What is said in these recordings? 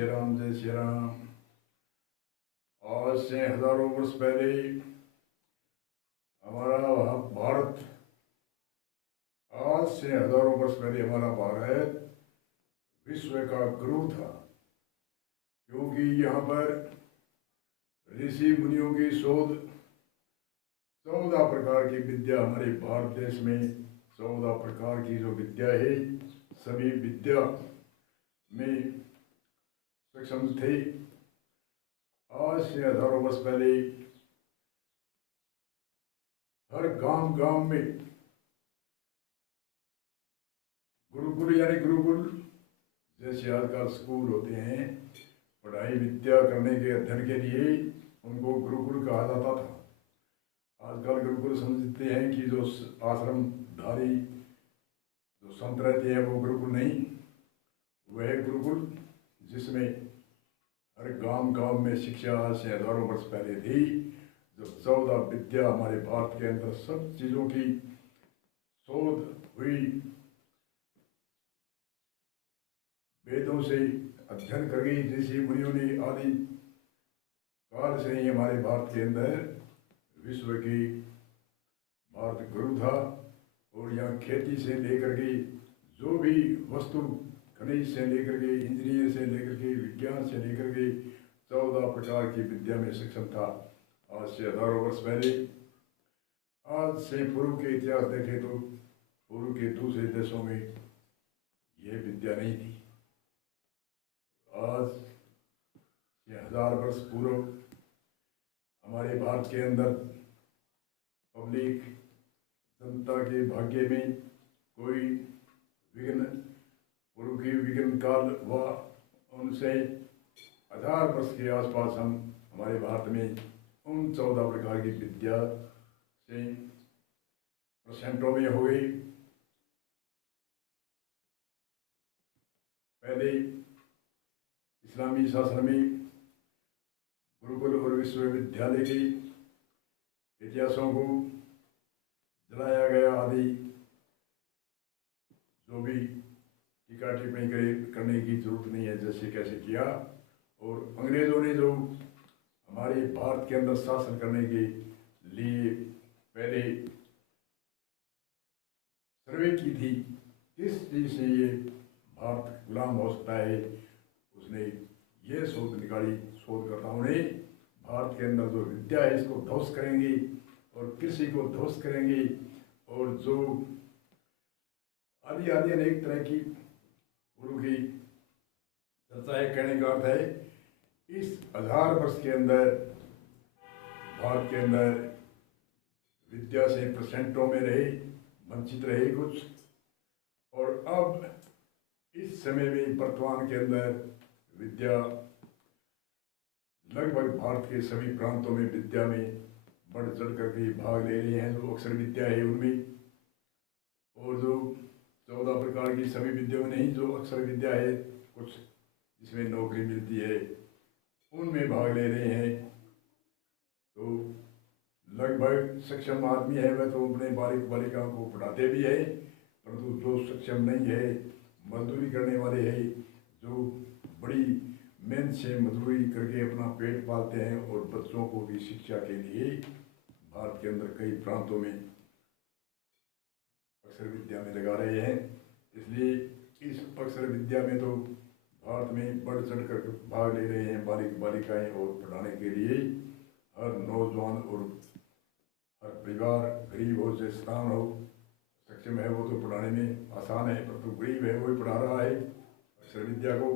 श्री राम, जय श्री राम। आज से हजारों वर्ष पहले हमारा भारत आज से हजारों वर्ष पहले हमारा भारत विश्व का गुरु था, क्योंकि यहाँ पर ऋषि मुनियों की शोध 14 प्रकार की विद्या हमारे भारत देश में 14 प्रकार की जो विद्या है, सभी विद्या में सक्षम थे। आज से हजारों वर्ष पहले हर गांव गांव में गुरुकुल यानी गुरुकुल जैसे आजकल स्कूल होते हैं, पढ़ाई विद्या करने के अध्ययन के लिए उनको गुरुकुल कहा जाता था। आजकल गुरुकुल समझते हैं कि जो आश्रमधारी जो संत रहते हैं वो गुरुकुल नहीं, वह गुरुकुल जिसमें हर गांव गांव में शिक्षा आज से हजारों वर्ष पहले थी। जब 14 विद्या हमारे भारत के अंदर सब चीज़ों की शोध हुई, वेदों से अध्ययन कर गई ऋषि मुनियों ने आदि काल से ही हमारे भारत के अंदर विश्व की भारत गुरु था। और यहाँ खेती से लेकर के जो भी वस्तु, खनिज से लेकर के इंजीनियर से लेकर के विज्ञान से लेकर के 14 प्रकार की विद्या में सक्षम था आज से हजारों वर्ष पहले। आज से पूर्व के इतिहास देखें तो पूर्व के दूसरे देशों में यह विद्या नहीं थी। आज से 1000 वर्ष पूर्व हमारे भारत के अंदर पब्लिक जनता के भाग्य में कोई विघ्न, पूर्व की विघ्न काल हुआ, उनसे 1000 वर्ष के आसपास हम हमारे भारत में उन 14 प्रकार की विद्या से परसेंटों में हो गई। पहले इस्लामी शासन में गुरुकुल और विश्वविद्यालय के इतिहासों को जलाया गया आदि जो भी टीका टिप्पणी करने की जरूरत नहीं है, जैसे कैसे किया। और अंग्रेजों ने जो हमारे भारत के अंदर शासन करने के लिए पहले सर्वे की थी, किस चीज से ये भारत गुलाम हो सकता है, उसने ये शोध निकाली। शोधकर्ताओं ने भारत के अंदर जो विद्या है इसको ध्वस्त करेंगे और कृषि को ध्वस्त करेंगे, और जो आदि आदि अनेक तरह की गुरु की चर्चा है। कहने का अर्थ है इस 1000 वर्ष के अंदर भारत के अंदर विद्या से परसेंटों में रहे, वंचित रहे कुछ, और अब इस समय में वर्तमान के अंदर विद्या लगभग भारत के सभी प्रांतों में विद्या में बढ़ चढ़ करके भाग ले रहे हैं। जो अक्षर विद्या है उनमें, और जो 14 प्रकार की सभी विद्याओं में नहीं, जो अक्षर विद्या है कुछ जिसमें नौकरी मिलती है उनमें भाग ले रहे हैं। तो लगभग सक्षम आदमी है वह तो अपने बालिक बालिकाओं को पढ़ाते भी है, परंतु जो सक्षम नहीं है, मजदूरी करने वाले हैं, जो बड़ी मेहनत से मजदूरी करके अपना पेट पालते हैं और बच्चों को भी शिक्षा के लिए भारत के अंदर कई प्रांतों में अक्षर विद्या में लगा रहे हैं। इसलिए इस अक्षर विद्या में तो भारत में बढ़ चढ़ कर भाग ले रहे हैं बालिक बालिकाएं, और पढ़ाने के लिए हर नौजवान और हर परिवार, गरीब हो चाहे स्थान हो, सक्षम है वो तो पढ़ाने में आसान है, परंतु गरीब है वही पढ़ा रहा है अक्षर विद्या को।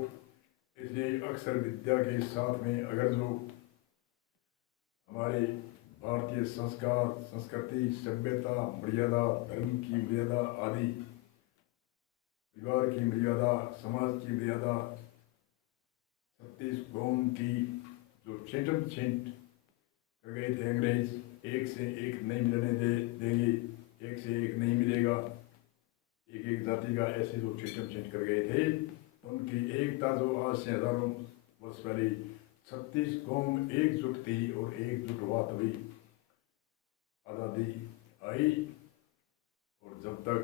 इसलिए अक्षर विद्या के साथ में अगर जो हमारे भारतीय संस्कार, संस्कृति, सभ्यता, मर्यादा, धर्म की मर्यादा आदि, परिवार की मर्यादा, समाज की मर्यादा, 36 कौम की जो छेंटम छेंट कर गए थे अंग्रेज, एक से एक नहीं मिलने देंगे, एक से एक नहीं मिलेगा, एक एक जाति का ऐसे जो छेंटम छेंट कर गए थे, उनकी एकता जो आज से हजारों वर्ष पहले 36 कौम एकजुट थी और एकजुट हुआ तभी आज़ादी आई। और जब तक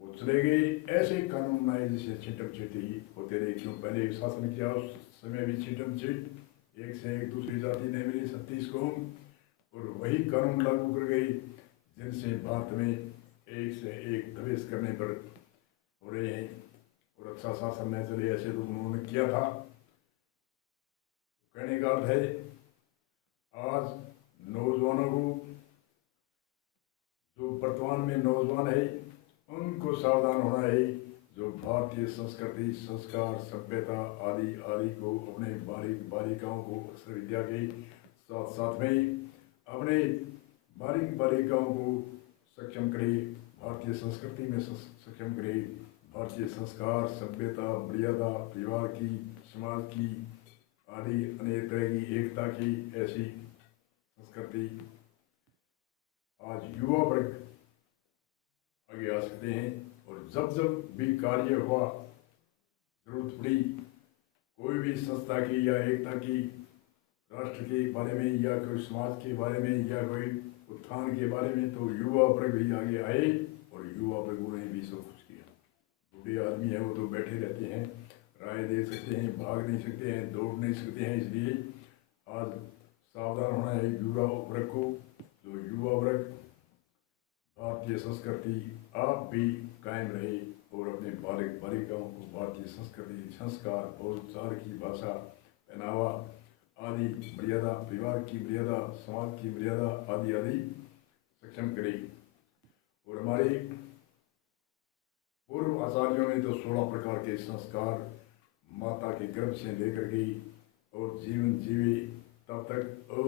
वो चले गए ऐसे कानून बनाए जिससे छींटम छींटी होते रहे, क्यों पहले शासन किया उस समय भी छीटम छीट, एक से एक दूसरी जाति ने मिली 36 कौम, और वही कानून लागू कर गई जिनसे भारत में एक से एक दबिश करने पर हो रहे हैं और अच्छा शासन न चले, ऐसे तो उन्होंने किया था। कहने का अर्थ है आज नौजवानों को, जो वर्तमान में नौजवान है उनको सावधान होना है, जो भारतीय संस्कृति, संस्कार, सभ्यता आदि आदि को अपने बालिकाओं को अक्षर विद्या के साथ साथ में अपने बालिकाओं को सक्षम करे, भारतीय संस्कृति में सक्षम करे, भारतीय संस्कार, सभ्यता, मर्यादा, परिवार की, समाज की आदि अनेक तरह की एकता की ऐसी संस्कृति आज युवा वर्ग आगे आ सकते हैं। और जब जब भी कार्य हुआ, जरूरत पड़ी कोई भी संस्था की या एकता की, राष्ट्र के बारे में या कोई समाज के बारे में या कोई उत्थान के बारे में, तो युवा वर्ग भी आगे आए और युवा वर्गों ने भी सब कुछ किया। बूढ़े आदमी है वो तो बैठे रहते हैं, राय दे सकते हैं, भाग नहीं सकते हैं, दौड़ नहीं सकते हैं, इसलिए आज सावधान होना है युवा वर्ग को। जो युवा वर्ग भारतीय संस्कृति आप भी कायम रहे और अपने बालिकाओं को भारतीय संस्कृति, संस्कार, बोलचाल की भाषा, पहनावा आदि मर्यादा, परिवार की मर्यादा, समाज की मर्यादा आदि आदि सक्षम करे। और हमारे पूर्व आचार्यों ने तो 16 प्रकार के संस्कार माता के गर्भ से लेकर गई और जीवन जीवे तब तक, और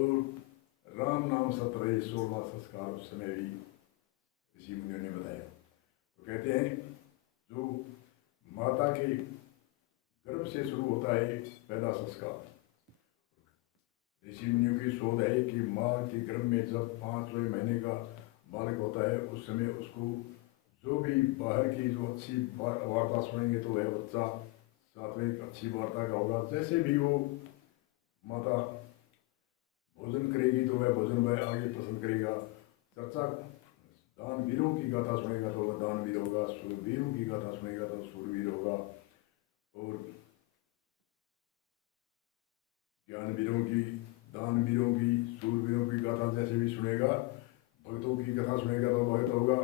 राम नाम सत रहे 16 संस्कार उस समय भी ऋषि मुनियों ने बताया। तो कहते हैं जो माता के गर्भ से शुरू होता है पहला संस्कार। ऋषि मुनियों की शोध है कि माँ के गर्भ में जब 5वें महीने का बालक होता है उस समय उसको जो भी बाहर की जो अच्छी वार्ता सुनेंगे तो वह बच्चा साथ में अच्छी वार्ता का होगा। जैसे भी वो माता भोजन करेगी तो वह भोजन वह आगे पसंद करेगा। चर्चा दानवीरों की गाथा सुनेगा तो वह दानवीर होगा, सूरवीरों की गाथा सुनेगा तो सूरवीर होगा, और ज्ञानवीरों की, दानवीरों की, सूरवीरों की गाथा जैसे भी सुनेगा, भक्तों की कथा सुनेगा तो भक्त होगा।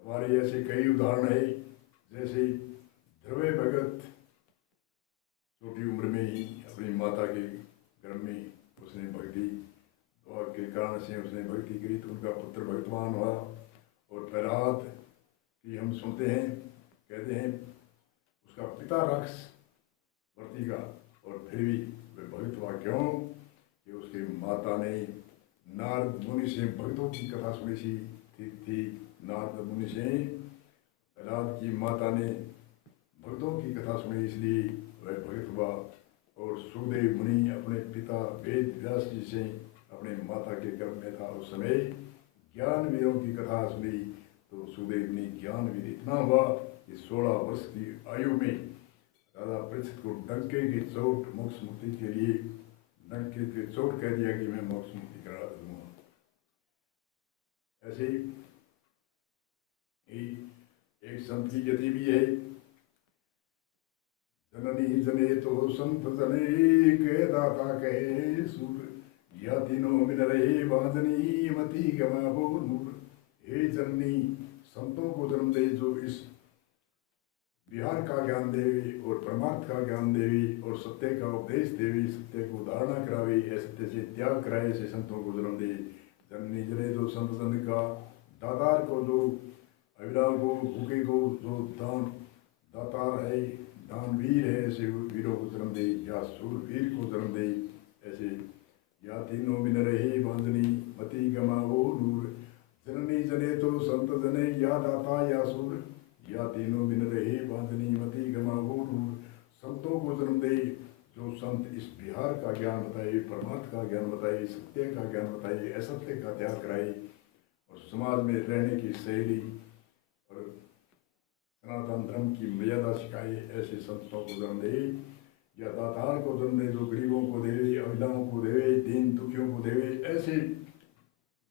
हमारे ऐसे कई उदाहरण है, जैसे ध्रुव भगत छोटी उम्र में ही अपनी माता के गर्भ में उसने भक्ति और के कारण से उसने भक्ति करी तो उनका पुत्र भगवान हुआ। और प्रहलाद की हम सुनते हैं, कहते हैं उसका पिता राक्षस वर्ती का, और फिर भी वे भक्त हुआ। क्यों? कि उसकी माता ने नारद मुनि से भक्तों की कथा सुनी थी। नारद मुनि से प्रहलाद की माता ने भक्तों की कथा सुनी, इसलिए वह भक्त हुआ। और सुखदेव मुनि अपने पिता वेद व्यास जी से अपने माता के गर्भ में था उस समय ज्ञानवीरों की कथा सुनी, तो सुखदेव मुनि ज्ञानवीर इतना हुआ कि 16 वर्ष की आयु में राजा परीक्षित को डंके की चोट मोक्ष मुक्ति के लिए डंके की चोट कह दिया कि मैं मोक्ष मुक्ति करा दूंगा। ऐसे ही एक संत की गति भी है, जननी जने तो संत जने के दाता कहे सुर, या तीनों मिल रहे बांधनी मती गवाबो नूर। हे जननी, संतों को जन्म दे जो इस विहार का ज्ञान देवी और परमार्थ का ज्ञान देवी और सत्य का उपदेश देवी, सत्य को धारणा करावे, असत्य से त्याग कराए, ऐसे संतों को जन्म दे। जननी जने जो संत जन का, दातार को जो अविला को, भूखे को जो दान दातार है, दानवीर है, ऐसे वीरों को जन्म दे, या सूरवीर को जन्म दे। ऐसे या तीनों बिन रहे बांधनी मति गमावो नूर। जननी जने तो संत जने, या दाता या सूर, या तीनों बिन रहे बांधनी मति गमावो नूर। संतों को जन्म दे जो संत इस विहार का ज्ञान बताए, परमार्थ का ज्ञान बताए, सत्य का ज्ञान बताए, असत्य का त्याग कराए और समाज में रहने की शैली और सनातन धर्म की मर्यादा सिखाए, ऐसे संतों को जन्म दे। या दातार को जन्म दे जो गरीबों को देवे, अविधाओं को देवे, दीन दुखियों को देवे, ऐसे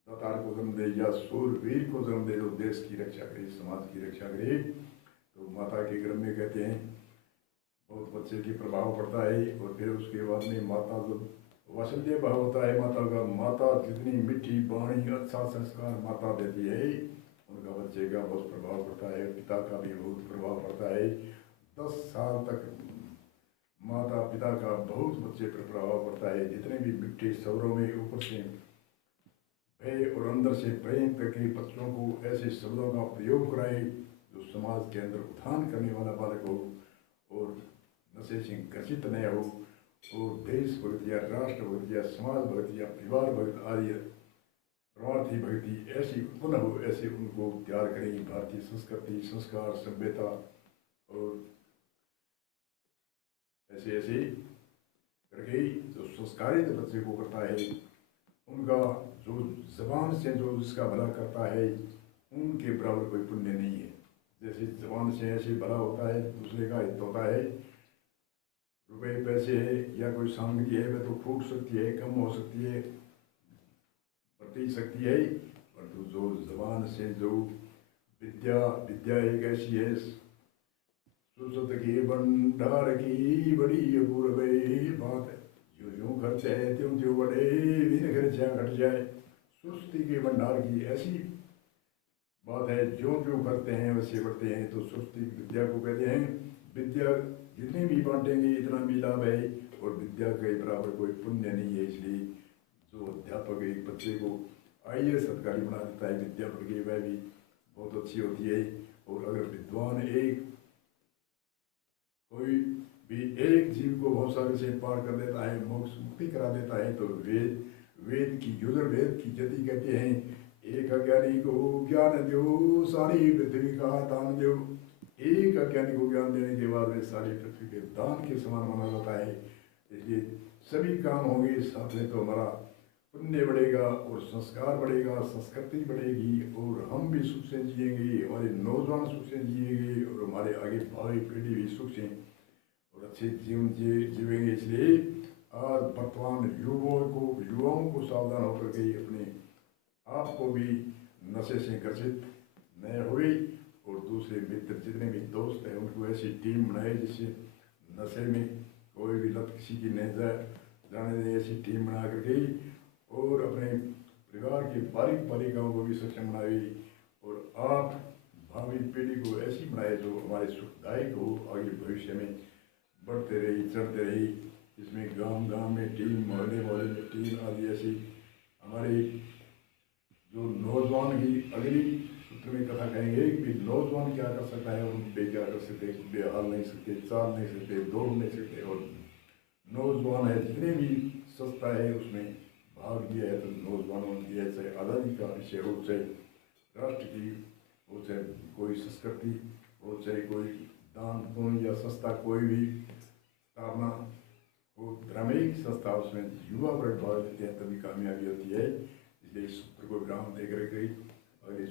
दातार को जन्म दे। या सूरवीर को जन्म दे जो देश की रक्षा करे, समाज की रक्षा करे। तो माता के गर्भ में कहते हैं बहुत बच्चे की प्रभाव पड़ता है। और फिर उसके बाद में माता जब वात्सल्य भाव होता है माता का, माता जितनी मीठी वाणी अच्छा संस्कार माता देती है उनका बच्चे का बहुत प्रभाव पड़ता है। पिता का भी बहुत प्रभाव पड़ता है। 10 साल तक माता पिता का बहुत बच्चे पर प्रभाव पड़ता है। जितने भी मीठे स्वरों में ऊपर से भय और अंदर से प्रेम करके बच्चों को ऐसे शब्दों का प्रयोग कराए जो समाज के अंदर उत्थान करने वाला बालक हो और नशे से ग्रसित न हो और देश भक्ति या राष्ट्र भक्ति या समाज भक्ति या परिवार भक्ति आदि परमार्थी भक्ति ऐसी उत्पन्न हो, ऐसे उनको तैयार करें। भारतीय संस्कृति संस्कार सभ्यता और ऐसे ऐसे करके जो संस्कारित बच्चे को करता है उनका जो जबान से जो जिसका भला करता है उनके बराबर कोई पुण्य नहीं है। जैसे जबान से ऐसे भला होता है दूसरे का हित होता है, रुपए पैसे है या कोई सामग्री है वह तो फूट सकती है, कम हो सकती है, बढ़ती सकती है, परंतु जो जबान से जो विद्या विद्या एक ऐसी है सुसत के भंडार की बड़ी अपूर्व बात है। जो यूँ करते हैं त्यों त्यों बड़े बिन खर्चा घट जाए। सुस्ती के भंडार की ऐसी बात है, जो जो करते हैं वैसे बढ़ते हैं। तो सुस्ती विद्या को कहते हैं। विद्या जितनी भी बांटेंगे इतना भी लाभ है और विद्या के बराबर कोई पुण्य नहीं है। इसलिए जो अध्यापक एक बच्चे को IAS अधिकारी बना देता है विद्या पढ़ के वह भी बहुत अच्छी होती है। और अगर विद्वान एक कोई भी एक जीव को बहुत सारे से पार कर देता है, मोक्ष मुक्ति करा देता है, तो वेद की युजुर्वेद की जति कहते हैं एक अज्ञानी को ज्ञान दो सारी पृथ्वी का दान दो। एक अज्ञानी को ज्ञान देने के बाद वे सारी पृथ्वी के दान के समान माना जाता है। इसलिए सभी काम होंगे साथ में तो हमारा पुण्य बढ़ेगा और संस्कार बढ़ेगा, संस्कृति बढ़ेगी और हम भी सुख से जिएंगे, हमारे नौजवान सुख से जिएंगे और हमारे आगे भावी पीढ़ी भी सुख से और अच्छे जीवन जीवेंगे। इसलिए आज वर्तमान युवाओं को सावधान होकर के अपने आप को भी नशे से ग्रसित न हुए और दूसरे मित्र जितने भी दोस्त हैं उनको ऐसी टीम बनाए जिससे नशे में कोई भी लत किसी की नहीं जाने दें। ऐसी टीम बना करके और अपने परिवार के बालिकाओं को भी सक्षम बनाए और आप भावी पीढ़ी को ऐसी बनाए जो हमारे सुखदायक हो, आगे भविष्य में बढ़ते रही चढ़ते रही। इसमें गांव गांव में टीम, मोहल्ले मोहल्ले में टीम आदि ऐसी हमारे जो नौजवान की अगली सूत्र में कथा कहेंगे कि नौजवान क्या कर सकता है और बे क्या कर सकते, बेहाल नहीं सकते, चाल नहीं सकते, दौड़ नहीं सकते। और नौजवान है जितने भी संस्था है उसमें भाग लिया है तो नौजवानों की है, चाहे आज़ादी का विषय हो, चाहे राष्ट्र की हो, चाहे कोई संस्कृति हो, चाहे कोई दान पुण्य या संस्था कोई भी स्थापना हो, धार्मिक संस्था उसमें युवा वर्ग भाग लेते हैं तभी कामयाबी होती है। इसलिए इस सूत्र को विराम देकर अगले